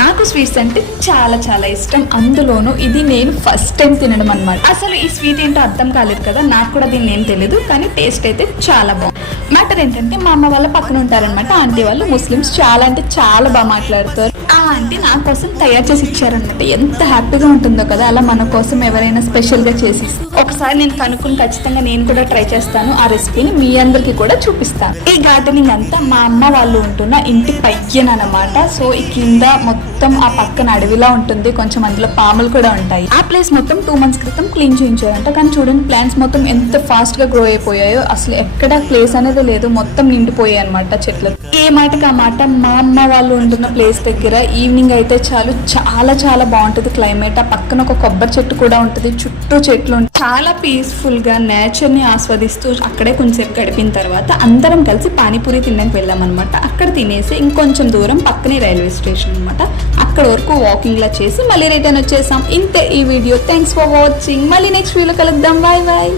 నాకు స్వీట్స్ అంటే చాలా చాలా ఇష్టం. అందులోనూ ఇది నేను ఫస్ట్ టైం తినడం అనమాట. అసలు ఈ స్వీట్ ఏంటో అర్థం కాలేదు కదా, నాకు కూడా దీన్ని ఏం తెలియదు, కానీ టేస్ట్ అయితే చాలా బాగుంది. మ్యాటర్ ఏంటంటే మా అమ్మ వాళ్ళ పక్కన ఉంటారనమాట ఆంటీ వాళ్ళు, ముస్లిమ్స్. చాలా అంటే చాలా బాగా మాట్లాడతారు. ఆ ఆంటీ నా కోసం తయారు చేసి ఇచ్చారనమాట. ఎంత హ్యాపీగా ఉంటుందో కదా అలా మన కోసం ఎవరైనా స్పెషల్ గా చేసి. ఒకసారి నేను కనుక్కుని ఖచ్చితంగా నేను కూడా ట్రై చేస్తాను ఆ రెసిపీని, మీ అందరికి కూడా చూపిస్తాను. ఈ గార్డెనింగ్ అంతా మా అమ్మ వాళ్ళు ఉంటున్న ఇంటి పైన అనమాట. సో ఈ కింద మొత్తం ఆ పక్కన అడవిలా ఉంటుంది, కొంచెం అందులో పాములు కూడా ఉంటాయి. ఆ ప్లేస్ మొత్తం 2 months క్రితం క్లీన్ చేయించారంట. కానీ చూడండి ప్లాంట్స్ మొత్తం ఎంత ఫాస్ట్ గా గ్రో అయిపోయాయో, అసలు ఎక్కడ ప్లేస్ అనేది లేదు, మొత్తం నిండిపోయాయి అనమాట చెట్లు. ఏ మాటకి ఆ మాట, మా అమ్మ వాళ్ళు ఉంటున్న ప్లేస్ దగ్గర ఈవినింగ్ అయితే చాలు చాలా చాలా బాగుంటుంది క్లైమేట్. ఆ పక్కన ఒక కొబ్బరి చెట్టు కూడా ఉంటుంది, చుట్టూ చెట్లు ఉంటాయి. చాలా పీస్ఫుల్ గా నేచర్ ని ఆస్వాదిస్తూ అక్కడే కొంచెంసేపు గడిపిన తర్వాత అందరం కలిసి పానీపూరి తినడానికి వెళ్ళామన్నమాట. అక్కడ తినేసి ఇంకొంచెం దూరం పక్కనే రైల్వే స్టేషన్ అనమాట, అక్కడ వరకు వాకింగ్ లా చేసి మళ్ళీ రిటర్న్ వచ్చేసాం. ఇంతే ఈ వీడియో. Thanks for watching. మళ్ళీ నెక్స్ట్ వీడియోలో కలుద్దాం. Bye bye.